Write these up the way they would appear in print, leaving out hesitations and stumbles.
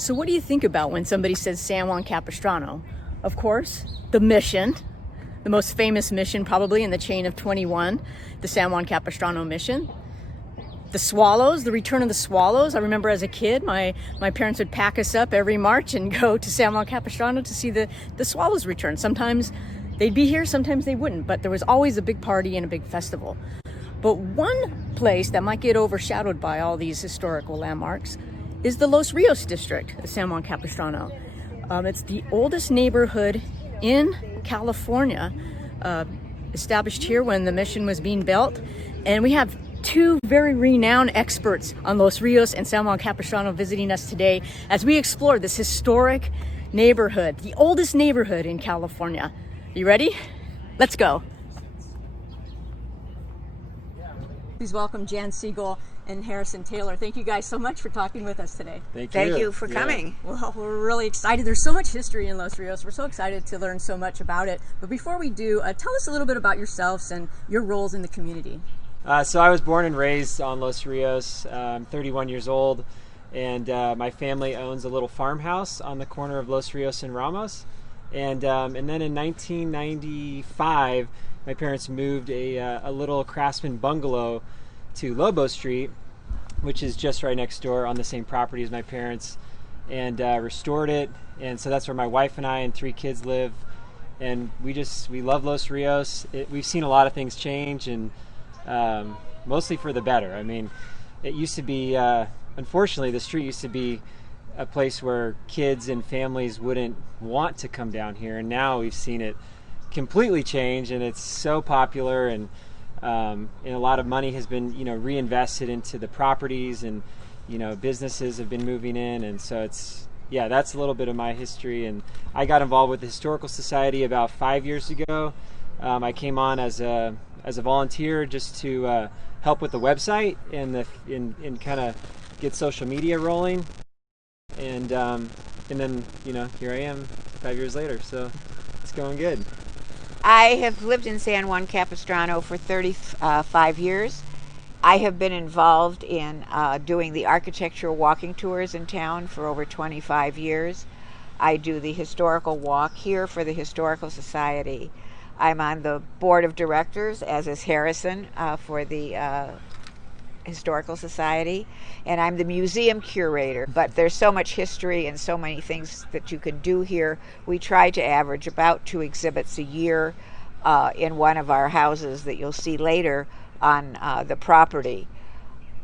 So what do you think about when somebody says San Juan Capistrano? Of course, the mission, the most famous mission probably in the chain of 21, the San Juan Capistrano Mission. The swallows, the return of the swallows. I remember as a kid, my parents would pack us up every March and go to San Juan Capistrano to see the swallows return. Sometimes they'd be here, sometimes they wouldn't, but there was always a big party and a big festival. But one place that might get overshadowed by all these historical landmarks is the Los Rios District of San Juan Capistrano. It's the oldest neighborhood in California, established here when the mission was being built. And we have two very renowned experts on Los Rios and San Juan Capistrano visiting us today as we explore this historic neighborhood, the oldest neighborhood in California. You ready? Let's go. Please welcome Jan Siegel and Harrison Taylor. Thank you guys so much for talking with us today. Thank you for coming. Well, we're really excited. There's so much history in Los Rios. We're so excited to learn so much about it. But before we do, tell us a little bit about yourselves and your roles in the community. So I was born and raised on Los Rios. I'm 31 years old, and my family owns a little farmhouse on the corner of Los Rios and Ramos. And then in 1995, my parents moved a little craftsman bungalow to Lobo Street, which is just right next door on the same property as my parents, and restored it. And so that's where my wife and I and 3 kids live. And we love Los Rios. We've seen a lot of things change, and mostly for the better. I mean, it used to be, unfortunately, the street used to be a place where kids and families wouldn't want to come down here, and now we've seen it completely change, and it's so popular, and a lot of money has been reinvested into the properties, and businesses have been moving in, and so that's a little bit of my history. And I got involved with the Historical Society about 5 years ago. I came on as a volunteer just to help with the website and kind of get social media rolling, and then here I am 5 years later, so it's going good. I have lived in San Juan Capistrano for 35 years. I have been involved in doing the architectural walking tours in town for over 25 years. I do the historical walk here for the Historical Society. I'm on the board of directors, as is Harrison, for the Historical Society, and I'm the museum curator. But there's so much history and so many things that you can do here. We try to average about 2 exhibits a year in one of our houses that you'll see later on the property.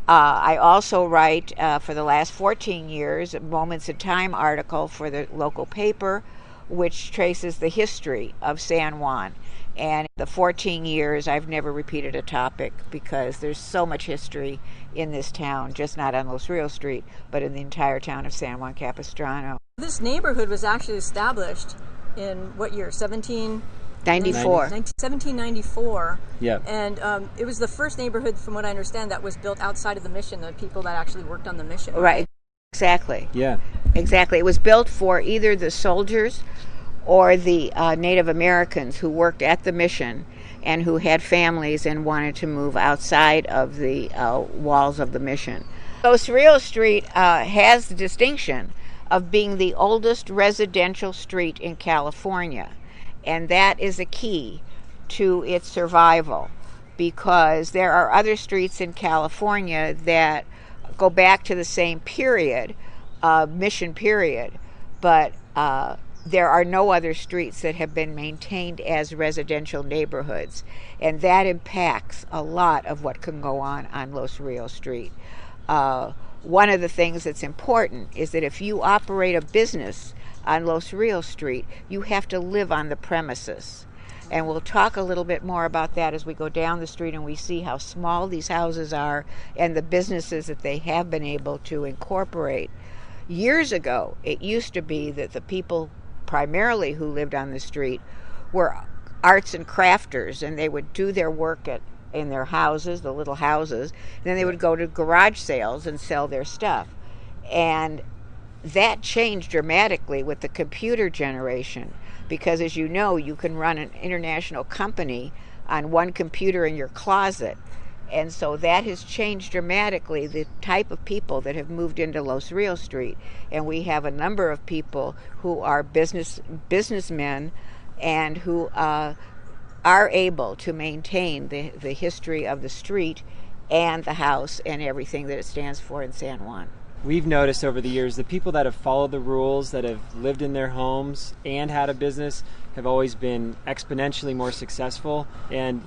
I also write for the last 14 years a Moments in Time article for the local paper, which traces the history of San Juan. And the 14 years, I've never repeated a topic because there's so much history in this town, just not on Los Rios Street, but in the entire town of San Juan Capistrano. This neighborhood was actually established in what year? 1794. 1794. Yeah. And it was the first neighborhood, from what I understand, that was built outside of the mission, the people that actually worked on the mission. Right. Exactly. Yeah. Exactly. It was built for either the soldiers or the Native Americans who worked at the mission and who had families and wanted to move outside of the walls of the mission. Los Rios Street has the distinction of being the oldest residential street in California, and that is a key to its survival, because there are other streets in California that go back to the same period, mission period, but there are no other streets that have been maintained as residential neighborhoods, and that impacts a lot of what can go on Los Rios Street. One of the things that's important is that if you operate a business on Los Rios Street, you have to live on the premises. And we'll talk a little bit more about that as we go down the street and we see how small these houses are and the businesses that they have been able to incorporate. Years ago, it used to be that the people primarily who lived on the street were arts and crafters, and they would do their work in their houses, the little houses, and then they would go to garage sales and sell their stuff. And that changed dramatically with the computer generation, because as you know, you can run an international company on one computer in your closet And so that has changed dramatically the type of people that have moved into Los Rios Street. And we have a number of people who are businessmen and who are able to maintain the history of the street and the house and everything that it stands for in San Juan. We've noticed over the years the people that have followed the rules, that have lived in their homes and had a business, have always been exponentially more successful. And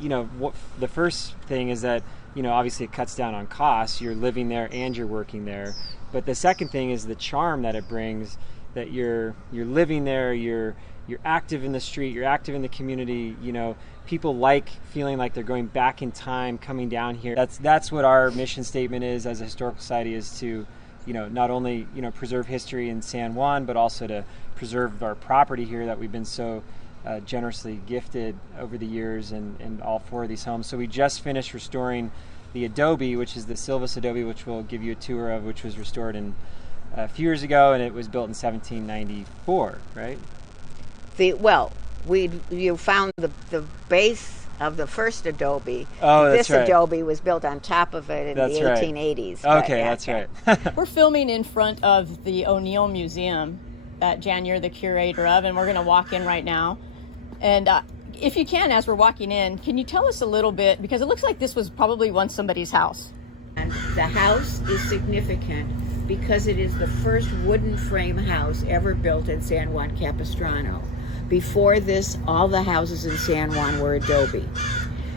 the first thing is that obviously it cuts down on costs. You're living there and you're working there. But the second thing is the charm that it brings, that you're living there, you're active in the street, you're active in the community. People like feeling like they're going back in time, coming down here. That's what our mission statement is as a historical society, is to not only preserve history in San Juan, but also to preserve our property here that we've been so generously gifted over the years in all 4 of these homes. So we just finished restoring the Adobe, which is the Silvas Adobe, which we'll give you a tour of, which was restored a few years ago, and it was built in 1794, right? You found the base of the first Adobe. Oh, that's this right. Adobe was built on top of it in that's the right. 1880s. Okay, that's right. We're filming in front of the O'Neill Museum that Jan, you're the curator of, and we're going to walk in right now. And if you can, as we're walking in, can you tell us a little bit, because it looks like this was probably once somebody's house. And the house is significant because it is the first wooden frame house ever built in San Juan Capistrano. Before this, all the houses in San Juan were adobe.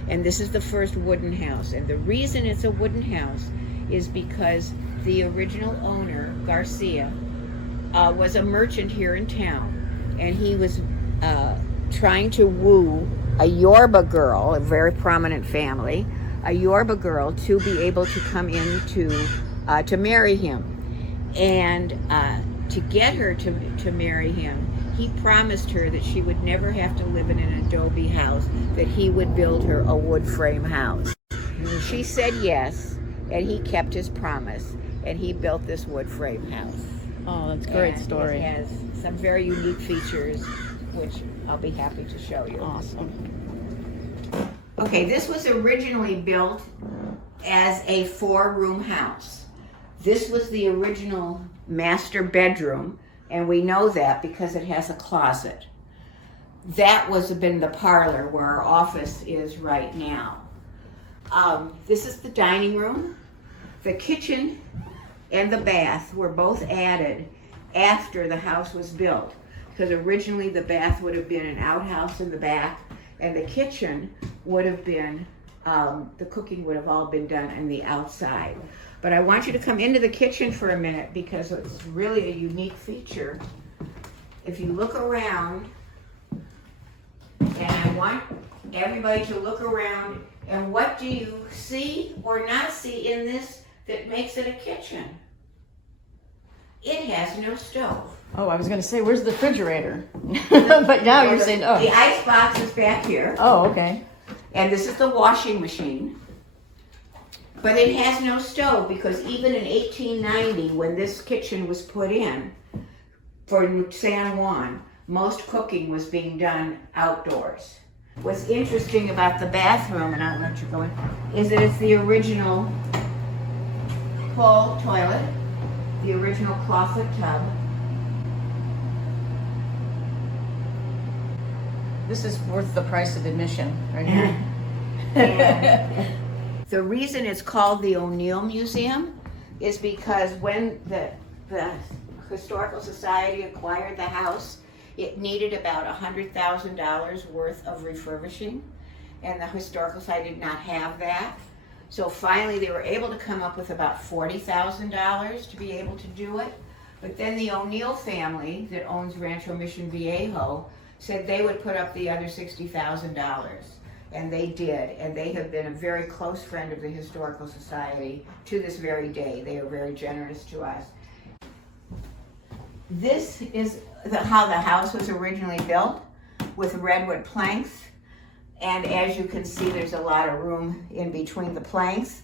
And this is the first wooden house. And the reason it's a wooden house is because the original owner, Garcia, was a merchant here in town. And he was trying to woo a Yorba girl, a very prominent family, a Yorba girl, to be able to come in to marry him. And to get her to marry him, he promised her that she would never have to live in an adobe house, that he would build her a wood frame house. She said yes, and he kept his promise, and he built this wood frame house. Oh, that's a great story. It has some very unique features, which I'll be happy to show you. Awesome. Okay, this was originally built as a 4-room house. This was the original master bedroom, and we know that because it has a closet. That was been the parlor where our office is right now. This is the dining room. The kitchen and the bath were both added after the house was built, because originally the bath would have been an outhouse in the back, and the kitchen would have been, the cooking would have all been done in the outside. But I want you to come into the kitchen for a minute because it's really a unique feature. If you look around, and I want everybody to look around, and what do you see or not see in this that makes it a kitchen? It has no stove. Oh, I was going to say, where's the refrigerator? But now you're saying, oh. The ice box is back here. Oh, okay. And this is the washing machine. But it has no stove because even in 1890, when this kitchen was put in for San Juan, most cooking was being done outdoors. What's interesting about the bathroom, and I'll let you go in, is that it's the original full toilet, the original clawfoot tub. This is worth the price of admission right here. And the reason it's called the O'Neill Museum is because when the Historical Society acquired the house, it needed about $100,000 worth of refurbishing, and the Historical Society did not have that. So finally they were able to come up with about $40,000 to be able to do it. But then the O'Neill family that owns Rancho Mission Viejo said they would put up the other $60,000. And they did, and they have been a very close friend of the Historical Society to this very day. They are very generous to us. This is how the house was originally built, with redwood planks. And as you can see, there's a lot of room in between the planks.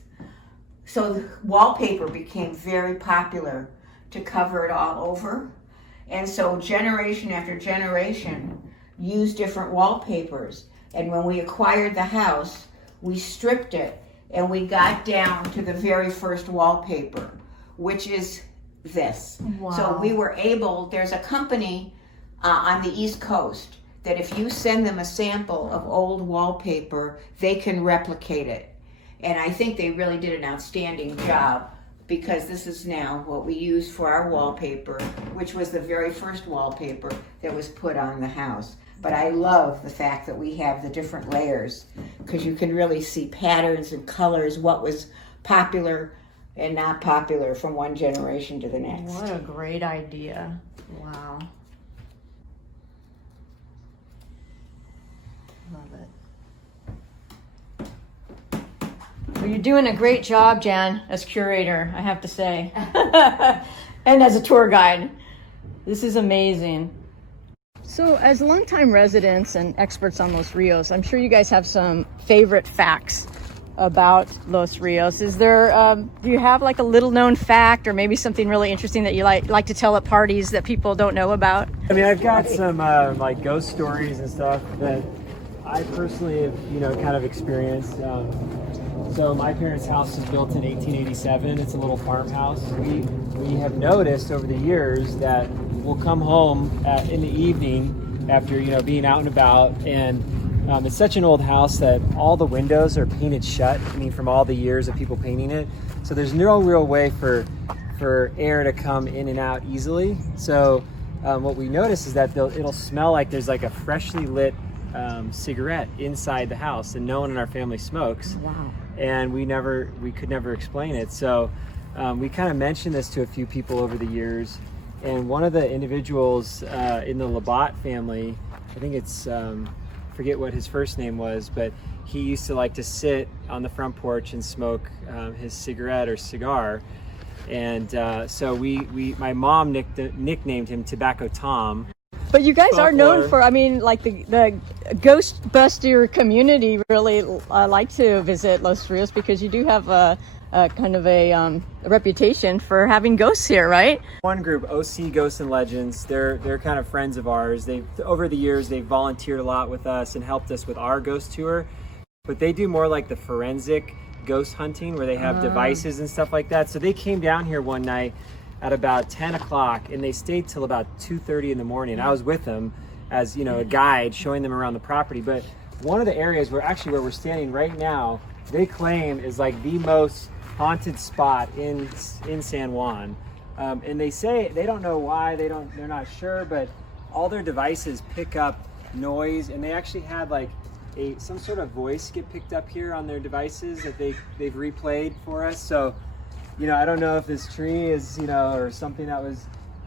So the wallpaper became very popular to cover it all over. And so generation after generation used different wallpapers. And when we acquired the house, we stripped it and we got down to the very first wallpaper, which is this. Wow. So we were able, there's a company on the East Coast that if you send them a sample of old wallpaper, they can replicate it. And I think they really did an outstanding job, because this is now what we use for our wallpaper, which was the very first wallpaper that was put on the house. But I love the fact that we have the different layers, because you can really see patterns and colors, what was popular and not popular from one generation to the next. What a great idea. Wow. Love it. Well, you're doing a great job, Jan, as curator, I have to say. And as a tour guide. This is amazing. So as longtime residents and experts on Los Rios, I'm sure you guys have some favorite facts about Los Rios. Is there, do you have like a little known fact or maybe something really interesting that you like to tell at parties that people don't know about? I mean, I've got some like ghost stories and stuff that I personally have, kind of experienced. So my parents' house was built in 1887. It's a little farmhouse. We have noticed over the years that we'll come home in the evening after being out and about, and it's such an old house that all the windows are painted shut. I mean, from all the years of people painting it, so there's no real way for air to come in and out easily. So what we notice is that it'll smell like there's like a freshly lit cigarette inside the house, and no one in our family smokes. Wow. And we could never explain it. So we kind of mentioned this to a few people over the years, and one of the individuals in the Labat family, I think it's forget what his first name was, but he used to like to sit on the front porch and smoke his cigarette or cigar. And so my mom nicknamed him Tobacco Tom. But you guys are known for, I mean, like the Ghostbuster community really like to visit Los Rios, because you do have a kind of a reputation for having ghosts here, right? One group, OC Ghosts and Legends, they're kind of friends of ours. Over the years, they've volunteered a lot with us and helped us with our ghost tour. But they do more like the forensic ghost hunting, where they have devices and stuff like that. So they came down here one night at about 10 o'clock, and they stayed till about 2:30 in the morning. I was with them as a guide, showing them around the property. But one of the areas where we're standing right now, they claim is like the most haunted spot in San Juan. And they say they don't know why, they're not sure, but all their devices pick up noise, and they actually had like some sort of voice get picked up here on their devices that they've replayed for us. So I don't know if this tree is, or something that was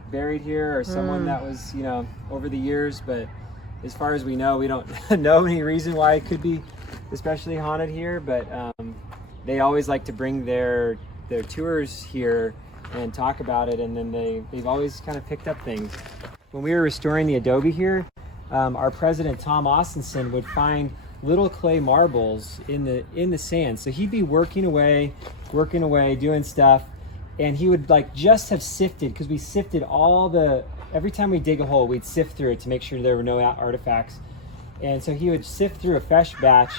buried here, or someone that was, over the years. But as far as we know, we don't know any reason why it could be especially haunted here. But they always like to bring their tours here and talk about it, and then they've always kind of picked up things. When we were restoring the Adobe here, our president, Tom Austenson, would find little clay marbles in the sand. So he'd be working away, doing stuff, and he would like just have sifted, because we sifted every time we dig a hole, we'd sift through it to make sure there were no artifacts. And so he would sift through a fresh batch,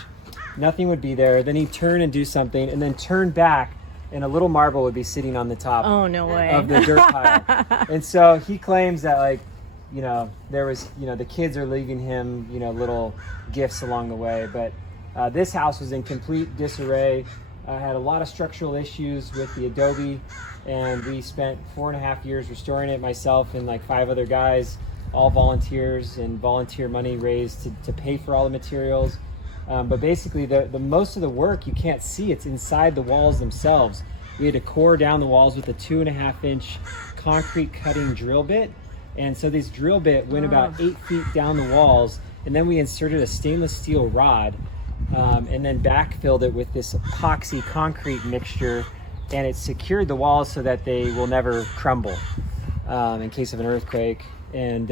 nothing would be there, then he'd turn and do something, and then turn back, and a little marble would be sitting on the top of the dirt pile. And so he claims that there was, the kids are leaving him, little gifts along the way. But this house was in complete disarray. Had a lot of structural issues with the Adobe, and we spent 4.5 years restoring it, myself and like 5 other guys, all volunteers, and volunteer money raised to pay for all the materials. But basically the most of the work you can't see, it's inside the walls themselves. We had to core down the walls with a 2.5-inch concrete cutting drill bit. And so this drill bit went about 8 feet down the walls, and then we inserted a stainless steel rod, and then backfilled it with this epoxy concrete mixture, and it secured the walls so that they will never crumble in case of an earthquake. And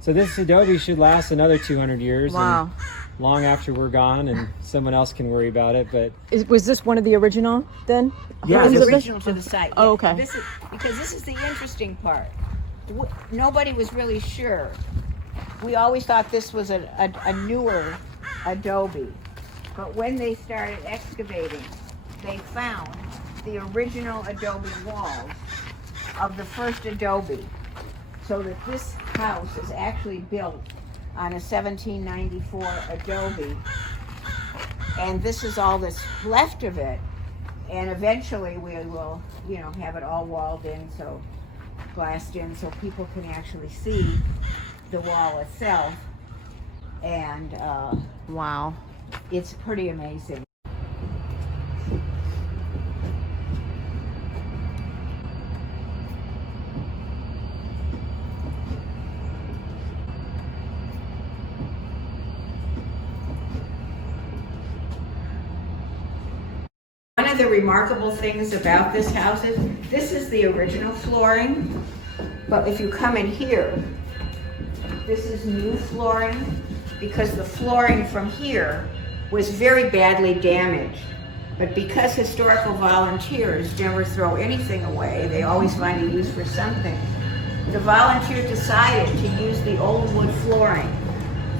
so this Adobe should last another 200 years. Wow. And long after we're gone, and someone else can worry about it. But was this one of the original then? Yeah, It was this original to the site. Oh, okay. This is the interesting part. Nobody was really sure. We always thought this was a newer Adobe, but when they started excavating, they found the original adobe walls of the first adobe. So that this house is actually built on a 1794 adobe. And this is all that's left of it. And eventually we will, have it all walled in, so glassed in, so people can actually see the wall itself. And Wow. it's pretty amazing. One of the remarkable things about this house is this is the original flooring, but if you come in here, this is new flooring because the flooring from here was very badly damaged. But because historical volunteers never throw anything away, they always find a use for something, the volunteers decided to use the old wood flooring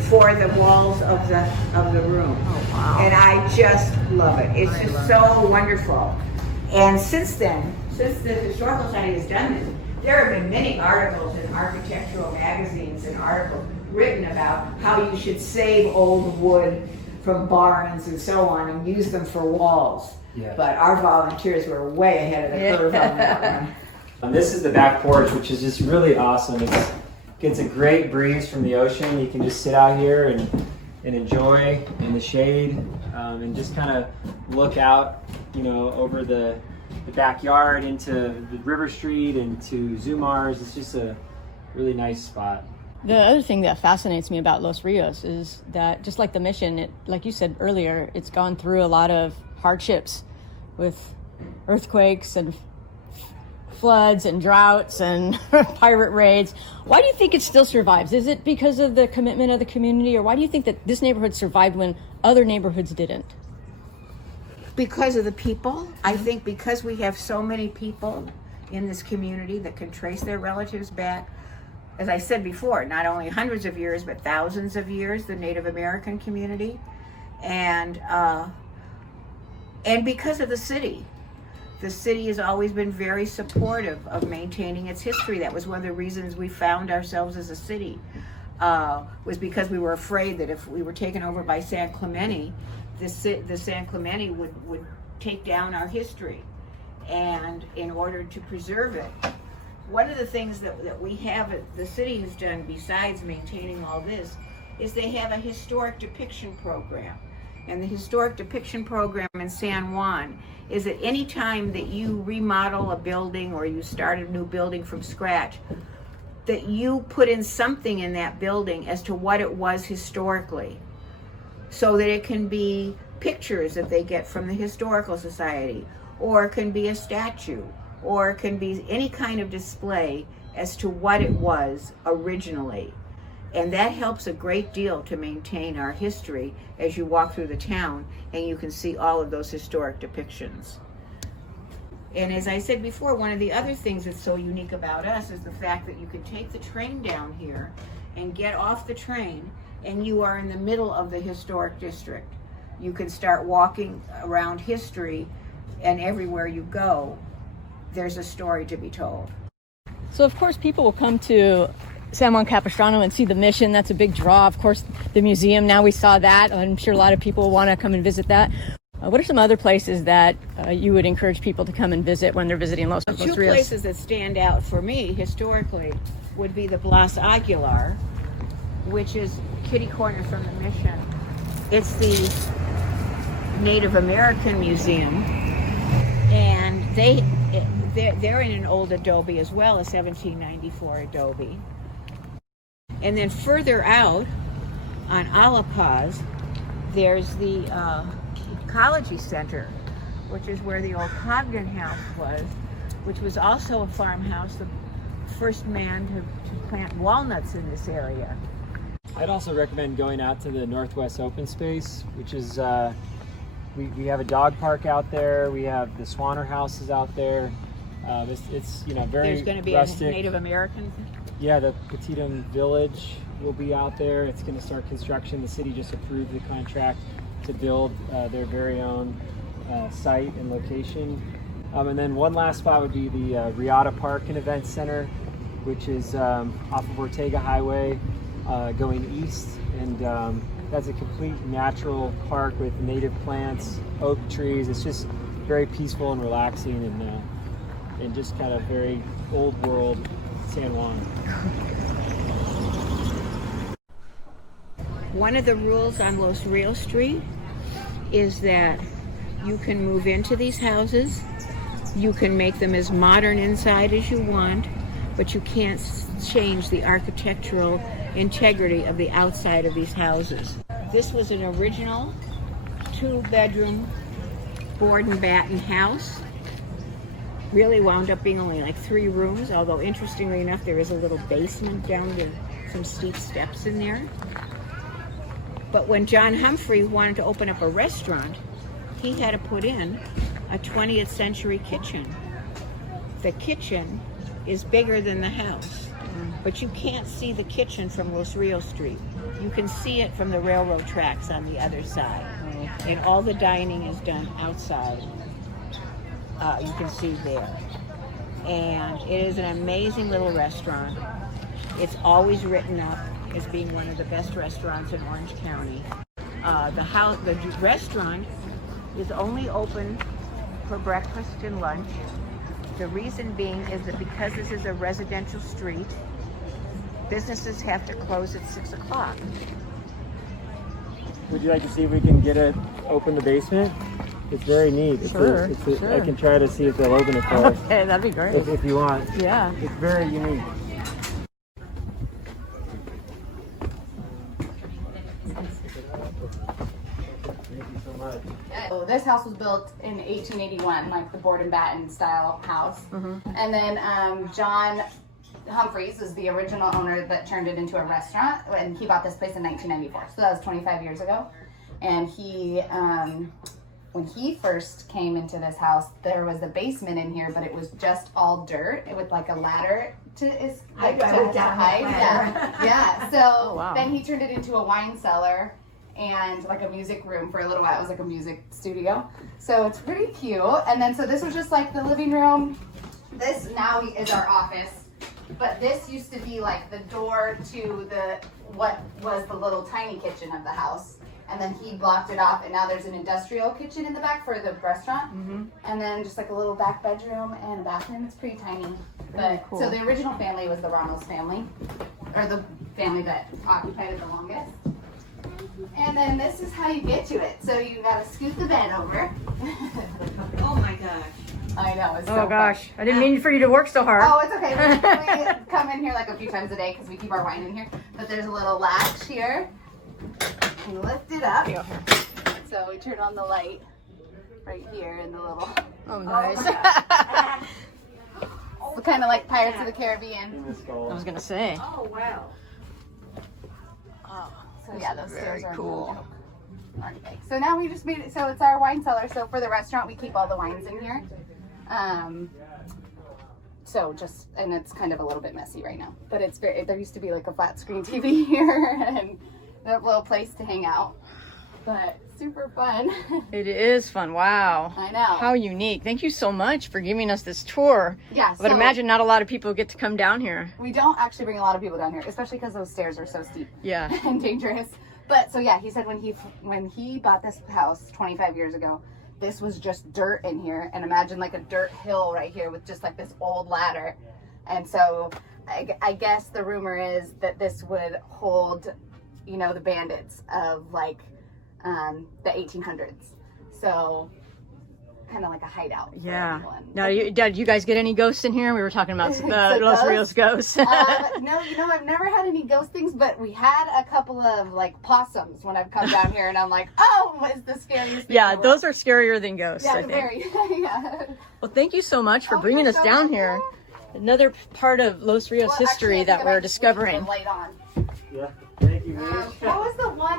for the walls of the room. Oh, wow. And I just love it. It's just so wonderful. And since then, since the Historical Society has done this, there have been many articles in architectural magazines and articles written about how you should save old wood from barns and so on and use them for walls. Yeah. But our volunteers were way ahead of the curve on that one. And this is the back porch, which is just really awesome. It gets a great breeze from the ocean. You can just sit out here and enjoy in the shade and just kind of look out, over the backyard into the River Street and to Zumars. It's just a really nice spot. The other thing that fascinates me about Los Rios is that, just like the mission, like you said earlier, it's gone through a lot of hardships with earthquakes and floods and droughts and pirate raids. Why do you think it still survives? Is it because of the commitment of the community, or why do you think that this neighborhood survived when other neighborhoods didn't? Because of the people. I think because we have so many people in this community that can trace their relatives back, as I said before, not only hundreds of years, but thousands of years, the Native American community. And because of the city. The city has always been very supportive of maintaining its history. That was one of the reasons we found ourselves as a city, was because we were afraid that if we were taken over by San Clemente, the San Clemente would take down our history. And in order to preserve it, one of the things that we have, the city has done besides maintaining all this, is they have a historic depiction program. And the historic depiction program in San Juan is that any time that you remodel a building or you start a new building from scratch, that you put in something in that building as to what it was historically, so that it can be pictures that they get from the Historical Society, or it can be a statue, or it can be any kind of display as to what it was originally. And that helps a great deal to maintain our history as you walk through the town and you can see all of those historic depictions. And as I said before, one of the other things that's so unique about us is the fact that you can take the train down here and get off the train and you are in the middle of the historic district. You can start walking around history, and everywhere you go, there's a story to be told. So of course people will come to San Juan Capistrano and see the mission. That's a big draw. Of course, the museum, now we saw that. I'm sure a lot of people want to come and visit that. What are some other places that you would encourage people to come and visit when they're visiting Los Rios? Two places that stand out for me historically would be the Blas Aguilar, which is kitty corner from the mission. It's the Native American Museum, and they're in an old adobe as well, a 1794 adobe. And then further out on Alapaz, there's the Ecology Center, which is where the old Cogden House was, which was also a farmhouse, the first man to plant walnuts in this area. I'd also recommend going out to the Northwest Open Space, which is, we have a dog park out there, we have the Swanner houses out there. It's very There's going to be rustic. a Native American. Yeah, the Petitum Village will be out there. It's going to start construction. The city just approved the contract to build their very own site and location. And then one last spot would be the Reata Park and Event Center, which is off of Ortega Highway going east. And that's a complete natural park with native plants, oak trees. It's just very peaceful and relaxing, and just kind of very old world San Juan. One of the rules on Los Rios Street is that you can move into these houses, you can make them as modern inside as you want, but you can't change the architectural integrity of the outside of these houses. This was an original 2-bedroom board and batten house. Really wound up being only like 3 rooms, although interestingly enough there is a little basement down to some steep steps in there. But when John Humphrey wanted to open up a restaurant, he had to put in a 20th century kitchen. The kitchen is bigger than the house, but you can't see the kitchen from Los Rios Street. You can see it from the railroad tracks on the other side. And all the dining is done outside. You can see there. And it is an amazing little restaurant. It's always written up as being one of the best restaurants in Orange County. The restaurant is only open for breakfast and lunch. The reason being is that because this is a residential street, businesses have to close at 6 o'clock. Would you like to see if we can get it open the basement? It's very neat. Sure. I can try to see if they'll open it for us. Okay, that'd be great. If you want. Yeah. It's very unique. So this house was built in 1881, like the board and batten style house. And then John Humphreys is the original owner that turned it into a restaurant, and he bought this place in 1994. So that was 25 years ago. And he, when he first came into this house, there was a basement in here, but it was just all dirt with like a ladder to hide. Yeah. So then he turned it into a wine cellar and like a music room for a little while. It was like a music studio. So it's pretty cute. And then so this was just like the living room. This now is our office. But this used to be like the door to what was the little tiny kitchen of the house. And then he blocked it off, and now there's an industrial kitchen in the back for the restaurant. And then just like a little back bedroom and a bathroom. It's pretty tiny. But cool. So the original family was the Ramos family, or the family that occupied it the longest. And then this is how you get to it. So you gotta scoot the bed over. Oh my gosh. I know, it's so Oh gosh, fun. I didn't mean for you to work so hard. Oh, it's okay. We come in here like a few times a day because we keep our wine in here. But there's a little latch here. You lift it up. So we turn on the light right here in the little. Oh, nice. So kind of like Pirates of the Caribbean. I was gonna say. Oh wow. So yeah, those stairs are cool. aren't they? So now we just made it so it's our wine cellar. So for the restaurant, we keep all the wines in here. So just, and it's kind of a little bit messy right now, but it's very, there used to be like a flat screen TV here and a little place to hang out, but super fun. It is fun. Wow. I know. How unique. Thank you so much for giving us this tour. Yeah. But imagine not a lot of people get to come down here. We don't actually bring a lot of people down here, especially because those stairs are so steep. Yeah. And dangerous. But so yeah, he said when he bought this house 25 years ago, this was just dirt in here, and imagine like a dirt hill right here with just like this old ladder. And so I guess the rumor is that this would hold, you know, the bandits of like the 1800s. So kind of like a hideout. Yeah. Now, did you guys get any ghosts in here? We were talking about Los Rios ghosts. No, you know, I've never had any ghost things, but we had a couple of like possums when I've come down here, and I'm like, oh, what's the scariest thing? Yeah, those are scarier than ghosts, Yeah, I think. very. Yeah. Well, thank you so much for Oh, bringing you're us so down welcome. here. Another part of Los Rios Well, history actually, I that think we're I might just leave discovering. the light on. Yeah. Thank you. What was the one?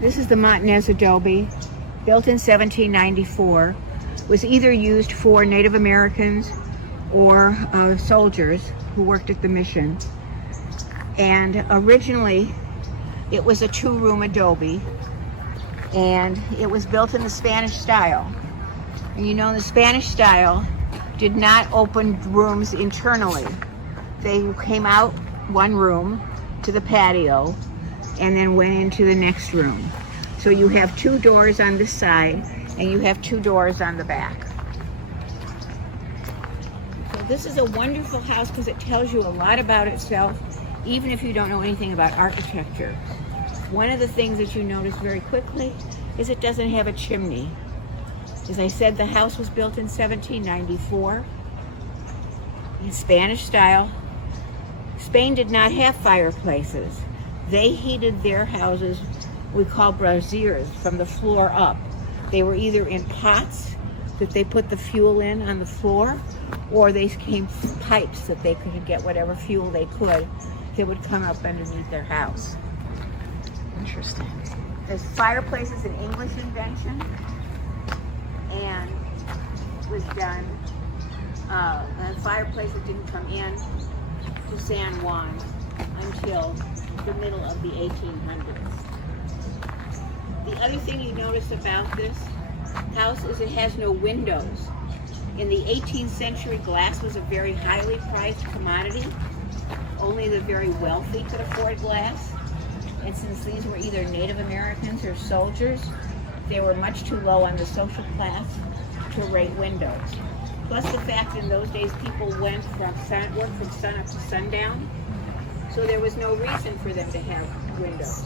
This is the Montanez Adobe. built in 1794, was either used for Native Americans or soldiers who worked at the mission. And originally it was a 2-room adobe, and it was built in the Spanish style. And you know, the Spanish style did not open rooms internally. They came out one room to the patio and then went into the next room. So you have 2 doors on this side and you have 2 doors on the back. So this is a wonderful house because it tells you a lot about itself, even if you don't know anything about architecture. One of the things that you notice very quickly is it doesn't have a chimney. As I said, the house was built in 1794 in Spanish style. Spain did not have fireplaces. They heated their houses, we call braziers, from the floor up. They were either in pots that they put the fuel in on the floor, or they came pipes that they could get whatever fuel they could that would come up underneath their house. Interesting. There's fireplaces, an English invention, and was done, the fireplaces didn't come in to San Juan until the middle of the 1800s. The other thing you notice about this house is it has no windows. In the 18th century, glass was a very highly prized commodity. Only the very wealthy could afford glass. And since these were either Native Americans or soldiers, they were much too low on the social class to rate windows. Plus the fact in those days people went worked from sun up to sundown, so there was no reason for them to have windows.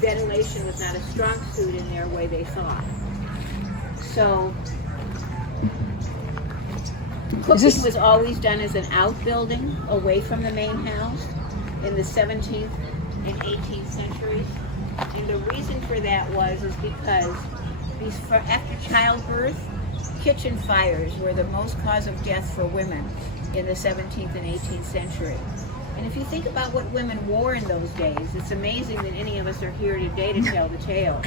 Ventilation was not a strong suit in their way they thought. So cooking was always done as an outbuilding away from the main house in the 17th and 18th centuries. And the reason for that is because after childbirth, kitchen fires were the most cause of death for women in the 17th and 18th century. And if you think about what women wore in those days, it's amazing that any of us are here today to tell the tale.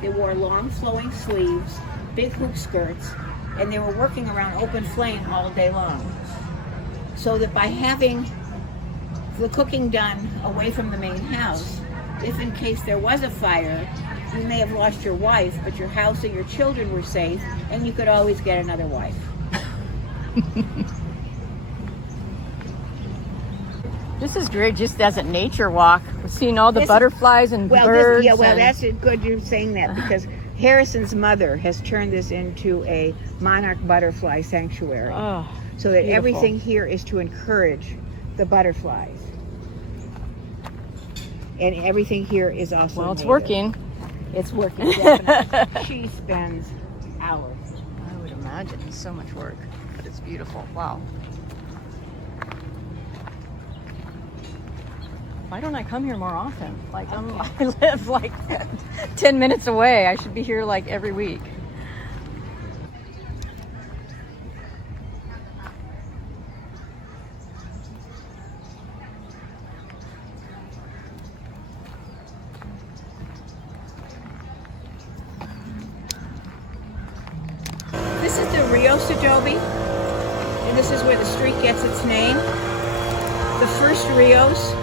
They wore long flowing sleeves, big hoop skirts, and they were working around open flame all day long. So that by having the cooking done away from the main house, if in case there was a fire, you may have lost your wife, but your house and your children were safe, and you could always get another wife. This is great just as a nature walk. We're seeing all the butterflies and birds. That's good you're saying that, because Harrison's mother has turned this into a monarch butterfly sanctuary. Oh, so that beautiful. Everything here is to encourage the butterflies. And everything here is also Well, it's native. working. It's working, definitely. She spends hours. I would imagine. It's so much work, but it's beautiful. Wow. Why don't I come here more often? Like, I live like 10 minutes away. I should be here like every week. This is the Rios Adobe, and this is where the street gets its name. The first Rios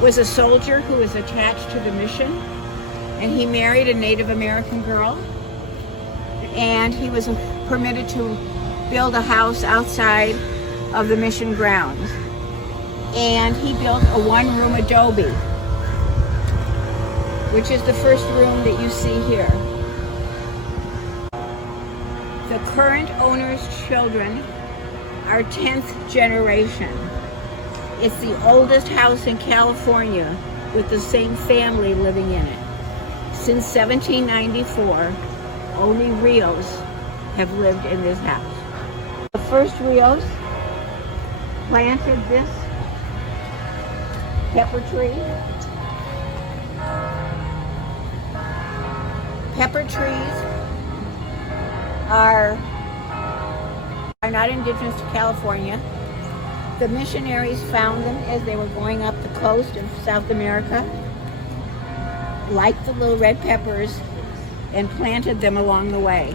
was a soldier who was attached to the mission, and he married a Native American girl, and he was permitted to build a house outside of the mission grounds. And he built a one-room adobe, which is the first room that you see here. The current owner's children are 10th generation. It's the oldest house in California with the same family living in it. Since 1794, only Rios have lived in this house. The first Rios planted this pepper tree. Pepper trees are not indigenous to California. The missionaries found them as they were going up the coast in South America. Like the little red peppers, and planted them along the way.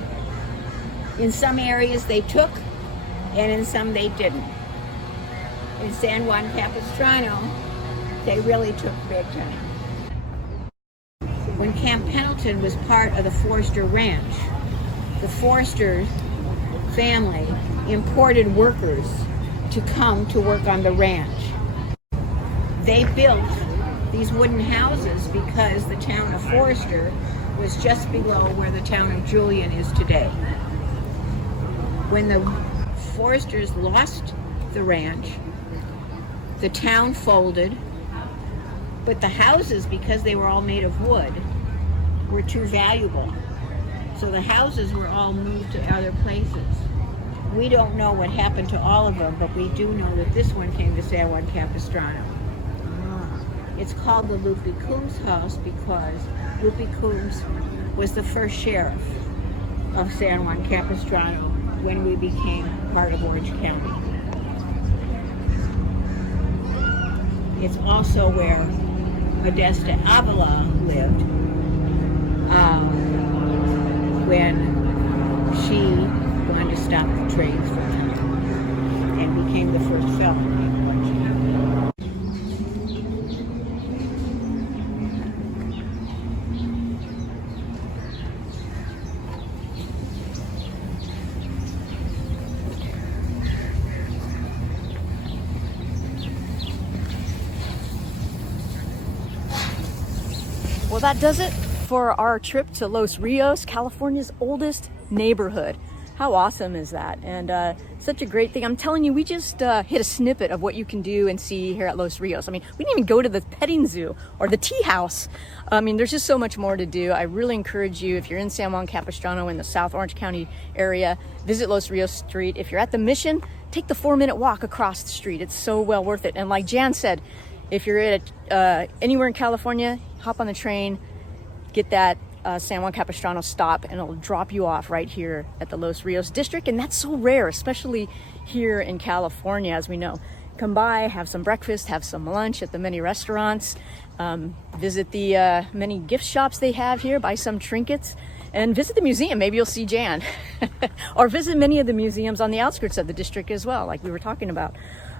In some areas they took, and in some they didn't. In San Juan Capistrano, they really took big time. When Camp Pendleton was part of the Forster Ranch, the Forster family imported workers to come to work on the ranch. They built these wooden houses because the town of Forster was just below where the town of Julian is today. When the Forsters lost the ranch, the town folded, but the houses, because they were all made of wood, were too valuable. So the houses were all moved to other places. We don't know what happened to all of them, but we do know that this one came to San Juan Capistrano. It's called the Lupe Coombs House because Lupe Coombs was the first sheriff of San Juan Capistrano when we became part of Orange County. It's also where Modesta Aguilar lived when she wanted to stop the trains for time and became the first felon. Well, that does it for our trip to Los Rios, California's oldest neighborhood. How awesome is that? And such a great thing. I'm telling you, we just hit a snippet of what you can do and see here at Los Rios. I mean, we didn't even go to the petting zoo or the tea house. I mean, there's just so much more to do. I really encourage you, if you're in San Juan Capistrano in the South Orange County area, visit Los Rios Street. If you're at the Mission, take the 4-minute walk across the street. It's so well worth it. And like Jan said, if you're at anywhere in California, hop on the train, get that San Juan Capistrano stop, and it'll drop you off right here at the Los Rios District. And that's so rare, especially here in California, as we know. Come by, have some breakfast, have some lunch at the many restaurants, visit the many gift shops they have here, buy some trinkets, and visit the museum. Maybe you'll see Jan. Or visit many of the museums on the outskirts of the district as well, like we were talking about.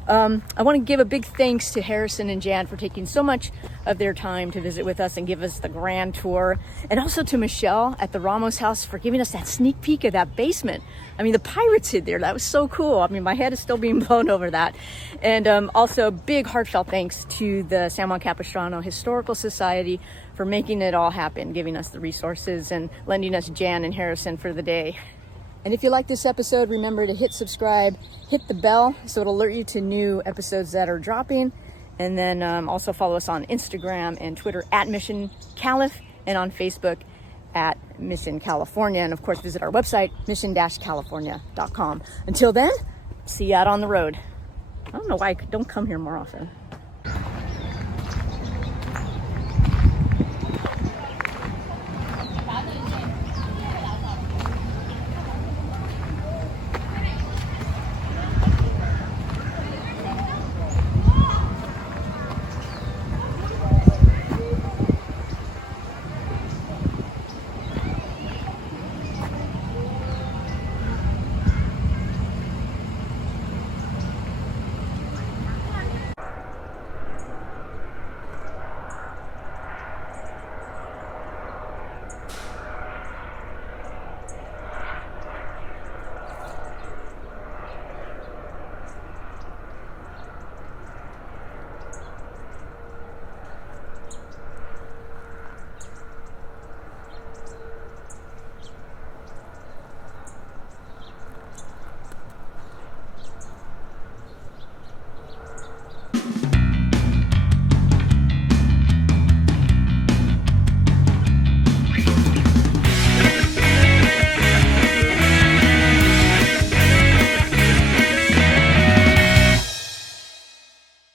I want to give a big thanks to Harrison and Jan for taking so much of their time to visit with us and give us the grand tour. And also to Michelle at the Ramos house for giving us that sneak peek of that basement. I mean, the pirates hid there. That was so cool. I mean, my head is still being blown over that. And also big heartfelt thanks to the San Juan Capistrano Historical Society for making it all happen, giving us the resources and lending us Jan and Harrison for the day. And if you like this episode, remember to hit subscribe, hit the bell so it'll alert you to new episodes that are dropping. And then also follow us on Instagram and Twitter at Mission Calif, and on Facebook at Mission California. And of course, visit our website, mission-california.com. Until then, see you out on the road. I don't know why I don't come here more often.